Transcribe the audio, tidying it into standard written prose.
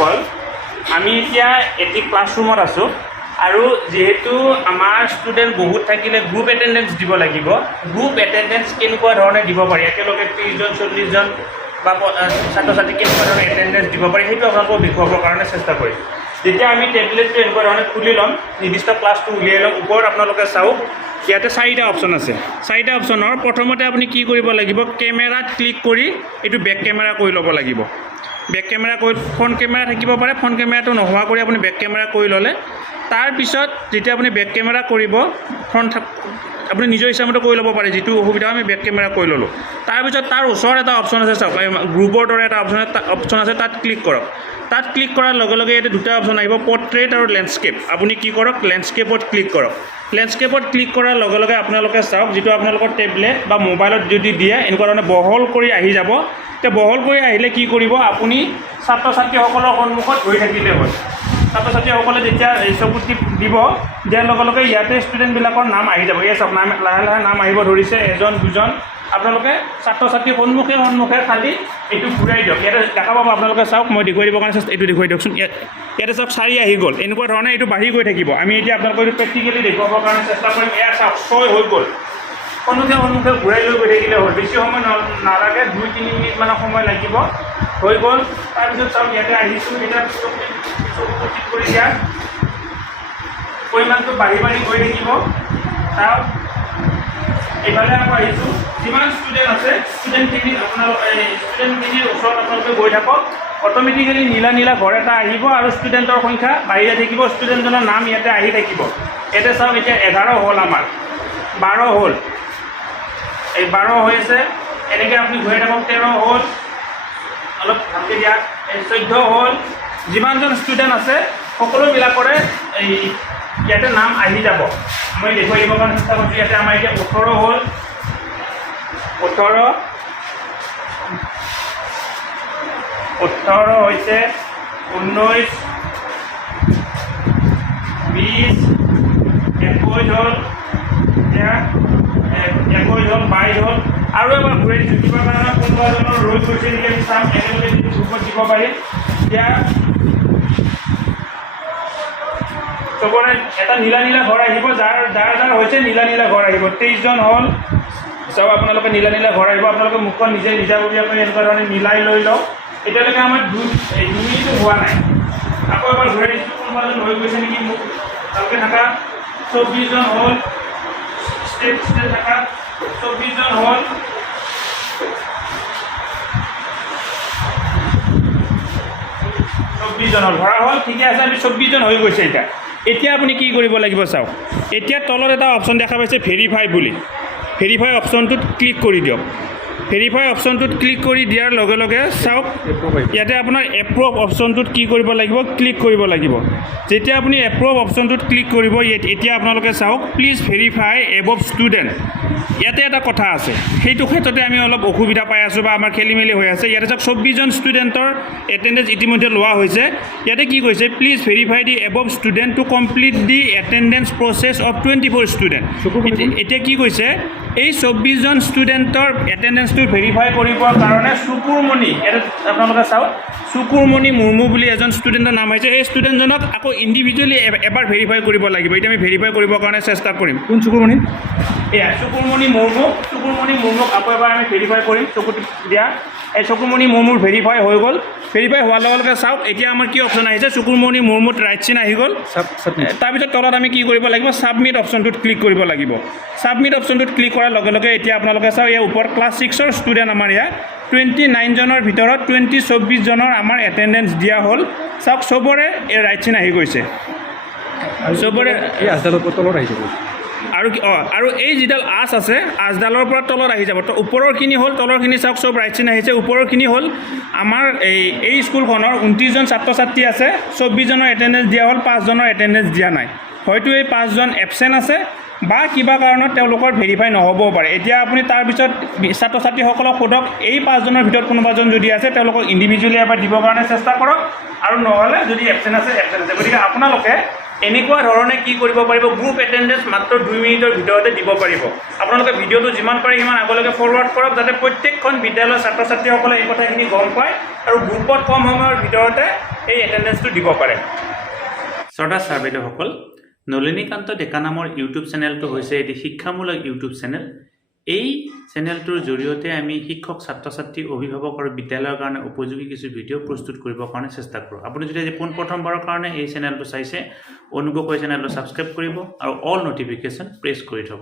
শিক্ষকসকল আমি এতিয়া এটি ক্লাছৰুমত আছোঁ আৰু যেহেতু আমাৰ ষ্টুডেণ্ট বহুত থাকিলে গ্ৰুপ এটেণ্ডেঞ্চ দিব লাগিব গ্ৰুপ এটেণ্ডেঞ্চ কেনেকুৱা ধৰণে দিব পাৰি একেলগে 30জন 40জন বা ছাত্ৰ ছাত্ৰী কেনেকুৱা ধৰণে এটেণ্ডেঞ্চ দিব পাৰি সেইটো আপোনালোকক দেখুৱাবৰ কাৰণে চেষ্টা কৰিম যেতিয়া আমি টেবলেটটো এনেকুৱা ধৰণে খুলি ল'ম নিৰ্দিষ্ট ক্লাছটো উলিয়াই ল'ম ওপৰত আপোনালোকে চাওক ইয়াতে 4টা অপশ্যন আছে 4টা অপশ্যনৰ প্ৰথমতে আপুনি কি কৰিব লাগিব কেমেৰাত ক্লিক কৰি এইটো বেক কেমেৰা কৰি ল'ব লাগিব বেক কেমেৰা কৰি ফ্ৰণ্ট কেমেৰা থাকিব পাৰে ফ্ৰণ্ট কেমেৰাটো নোহোৱা কৰি আপুনি বেক কেমেৰা কৰি ল'লে তাৰপিছত যেতিয়া আপুনি বেক কেমেৰা কৰিব ফ্ৰণ্ট আপুনি নিজৰ ইচ্ছামতে কৰি ল'ব পাৰে যিটো অসুবিধা আমি বেক কেমেৰা কৰি ল'লোঁ তাৰপিছত তাৰ ওচৰত এটা অপশ্যন আছে চাওক গ্ৰুপৰ দৰে এটা অপশ্যন আছে তাত ক্লিক কৰক তাত ক্লিক কৰাৰ লগে লগে ইয়াতে দুটা অপশ্যন আহিব পৰ্ট্ৰেইট আৰু লেণ্ডস্কেপ আপুনি কি কৰক লেণ্ডস্কেপত ক্লিক কৰক লেণ্ডস্কেপত ক্লিক কৰাৰ লগে লগে আপোনালোকে চাওক যিটো আপোনালোকৰ টেবলেট বা মোবাইলত যদি দিয়ে এনেকুৱা ধৰণে বহল কৰি আহি যাব এতিয়া বহল কৰি আহিলে কি কৰিব আপুনি ছাত্ৰ ছাত্ৰীসকলৰ সন্মুখত ৰৈ থাকিলে হয় ছাত্ৰ ছাত্ৰীসকলে যেতিয়া চকুত দিব দিয়াৰ লগে লগে ইয়াতে ষ্টুডেণ্টবিলাকৰ নাম আহি যাব এই চাওক নাম লাহে লাহে নাম আহিব ধৰিছে এজন দুজন আপোনালোকে ছাত্ৰ ছাত্ৰীৰ সন্মুখে খালি এইটো ঘূৰাই দিয়ক ইয়াতে দেখা পাব আপোনালোকে চাওক মই দেখুৱাই দিবৰ কাৰণে এইটো দেখুৱাই দিয়কচোন ইয়াতে চাওক 4 আহি গ'ল এনেকুৱা ধৰণে এইটো বাঢ়ি গৈ থাকিব আমি এতিয়া আপোনালোকক এইটো প্ৰেক্টিকেলি দেখুৱাবৰ কাৰণে চেষ্টা কৰিম এয়া চাওক 6 হৈ গ'ল সন্মুখে ঘূৰাই লৈ গৈ থাকিলে হ'ল বেছি সময় নালাগে 2-3 মিনিটমানৰ সময় লাগিব হৈ গ'ল তাৰপিছত চাওক ইয়াতে আহিছোঁ এতিয়া চকু ঠিক কৰি দিয়াৰ পৰিমাণটো বাঢ়ি গৈ থাকিব চাওক এইফালে আকৌ আহিছোঁ যিমান ষ্টুডেণ্ট আছে ষ্টুডেণ্টখিনিৰ ওচৰত আপোনালোকে গৈ থাকক অট'মেটিকেলি নীলা ঘৰ এটা আহিব আৰু ষ্টুডেণ্টৰ সংখ্যা বাঢ়ি থাকিব ষ্টুডেণ্টজনৰ নাম ইয়াতে আহি থাকিব ইয়াতে চাওক এতিয়া 11 হ'ল আমাৰ 12 হ'ল এই 12 হৈ আছে এনেকৈ আপুনি ঘূৰাই থাকক 13 হ'ল অলপ ভালকৈ দিয়া 14 হ'ল যিমানজন ষ্টুডেণ্ট আছে সকলোবিলাকৰে এই ইয়াতে নাম আহি যাব মই দেখুৱাই দিবৰ কাৰণে চেষ্টা কৰিছোঁ ইয়াতে আমাৰ এতিয়া 18 হ'ল 18 হৈছে 19 20 21 হ'ল এতিয়া 21 হ'ল 22 হ'ল আৰু এবাৰ ঘূৰাই দিছোঁ কিবা কাৰণে কোনোবা এজনৰ ৰৈ গৈছে নেকি আমি চাম একেলগে গ্ৰুপত দিব পাৰিম এতিয়া চবৰে এটা নীলা ঘৰ আহিব যাৰ হৈছে নীলা ঘৰ আহিব 23জন হ'ল চাওক আপোনালোকে নীলা ঘৰ আহিব আপোনালোকে মুখখন নিজাববীয়াকৈ এনেকুৱা ধৰণে মিলাই লৈ লওক এতিয়ালৈকে আমাৰ 2 মিনিটো হোৱা নাই আকৌ এবাৰ ঘূৰাই দিছোঁ কোনোবা এজন হৈ গৈছে নেকি মোক ভালকৈ থাকা 24জন হ'ল ষ্টেপ থাকা 24জন হ'ল 24জন হ'ল ধৰা হ'ল ঠিকে আছে আমি 24জন হৈ গৈছে এতিয়া আপুনি কি কৰিব লাগিব চাওক এতিয়া তলত এটা অপশ্যন দেখা পাইছে ভেৰিফাই বুলি ভেৰিফাই অপশ্যনটোত ক্লিক কৰি দিয়ক ভেৰিফাই অপশ্যনটোত ক্লিক কৰি দিয়াৰ লগে লগে চাওক ইয়াতে আপোনাৰ এপ্ৰুভ অপশ্যনটোত কি কৰিব লাগিব ক্লিক কৰিব লাগিব যেতিয়া আপুনি এপ্ৰুভ অপশ্যনটোত ক্লিক কৰিব এতিয়া আপোনালোকে চাওক প্লিজ ভেৰিফাই এবভ ষ্টুডেণ্ট ইয়াতে এটা কথা আছে সেইটো ক্ষেত্ৰতে আমি অলপ অসুবিধা পাই আছোঁ বা আমাৰ খেলিমেলি হৈ আছে ইয়াতে চাওক 24জন ষ্টুডেণ্টৰ এটেণ্ডেঞ্চ ইতিমধ্যে লোৱা হৈছে ইয়াতে কি কৈছে please verify the above student to complete the attendance process of 24 student এতিয়া কি কৈছে এই 24জন ষ্টুডেণ্টৰ এটেণ্ডেঞ্চটো ভেৰিফাই কৰিবৰ কাৰণে চুকুৰমণি ইয়াতে আপোনালোকে চাওক চুকুৰমণি মুৰ্মু বুলি এজন ষ্টুডেণ্টৰ নাম আহিছে এই ষ্টুডেণ্টজনক আকৌ ইণ্ডিভিজুৱেলি এবাৰ ভেৰিফাই কৰিব লাগিব এতিয়া আমি ভেৰিফাই কৰিবৰ কাৰণে চেষ্টা কৰিম কোন চুকুৰমণি এয়া চুকুৰমণি মুৰ্মুক আকৌ এবাৰ আমি ভেৰিফাই কৰিম চকুত দিয়া এই চকুৰমণি মুৰ্মুৰ ভেৰিফাই হৈ গ'ল ভেৰিফাই হোৱাৰ লগে লগে চাওক এতিয়া আমাৰ কি অপশ্যন আহিছে চকুৰমণি মুৰ্মুত ৰাইট চিন আহি গ'ল তাৰপিছত তলত আমি কি কৰিব লাগিব ছাবমিট অপশ্যনটোত ক্লিক কৰিব লাগিব ছাবমিট অপশ্যনটোত ক্লিক কৰাৰ লগে লগে এতিয়া আপোনালোকে চাওক ইয়াৰ ওপৰত ক্লাছ 6ৰ ষ্টুডেণ্ট আমাৰ ইয়াত 29 জনৰ ভিতৰত 24 জনৰ আমাৰ এটেণ্ডেঞ্চ দিয়া হ'ল চাওক চবৰে এই ৰাইট চিন আহি গৈছে চবৰে এই আজডালৰ তলত আহি যাব আৰু এই যিডাল আঁচ আছে আঁচডালৰ পৰা তলত আহি যাব তো ওপৰৰখিনি হ'ল তলৰখিনি চাওক চব ৰাইট চিন আহিছে ওপৰৰখিনি হ'ল আমাৰ এই স্কুলখনৰ 29জন ছাত্ৰ ছাত্ৰী আছে 24জনৰ এটেণ্ডেঞ্চ দিয়া হ'ল 5জনৰ এটেণ্ডেঞ্চ দিয়া নাই হয়তো এই 5জন এবচেণ্ট আছে বা কিবা কাৰণত তেওঁলোকৰ ভেৰিফাই নহ'বও পাৰে এতিয়া আপুনি তাৰপিছত ছাত্ৰ ছাত্ৰীসকলক সোধক এই 5জনৰ ভিতৰত কোনোবাজন যদি আছে তেওঁলোকক ইণ্ডিভিজুৱেলি এবাৰ দিবৰ কাৰণে চেষ্টা কৰক আৰু নহ'লে যদি এবচেণ্ট আছে গতিকে আপোনালোকে এনেকুৱা ধৰণে কি কৰিব পাৰিব গ্ৰুপ এটেণ্ডেঞ্চ মাত্ৰ 2 মিনিটৰ ভিতৰতে দিব পাৰিব আপোনালোকে ভিডিঅ'টো যিমান পাৰে সিমান আগলৈকে ফৰৱাৰ্ড কৰক যাতে প্ৰত্যেকখন বিদ্যালয়ৰ ছাত্ৰ ছাত্ৰীসকলে এই কথাখিনি গম পায় আৰু গ্ৰুপত কম সময়ৰ ভিতৰতে এই এটেণ্ডেঞ্চটো দিব পাৰে শ্ৰদ্ধা ছাৰ বাইদেউসকল নলিনী কান্ত ডেকা নামৰ ইউটিউব চেনেলটো হৈছে এটি শিক্ষামূলক ইউটিউব চেনেল এই চেনেলটোৰ জৰিয়তে আমি শিক্ষক ছাত্ৰ ছাত্ৰী অভিভাৱক আৰু বিদ্যালয়ৰ কাৰণে উপযোগী কিছু ভিডিঅ' প্ৰস্তুত কৰিবৰ কাৰণে চেষ্টা কৰোঁ আপুনি যদি আজি প্ৰথমবাৰৰ কাৰণে এই চেনেলটো চাইছে অনুগ্ৰহ কৰি চেনেলটো ছাবস্ক্ৰাইব কৰিব আৰু অল নটিফিকেশ্যন প্ৰেছ কৰি থ'ব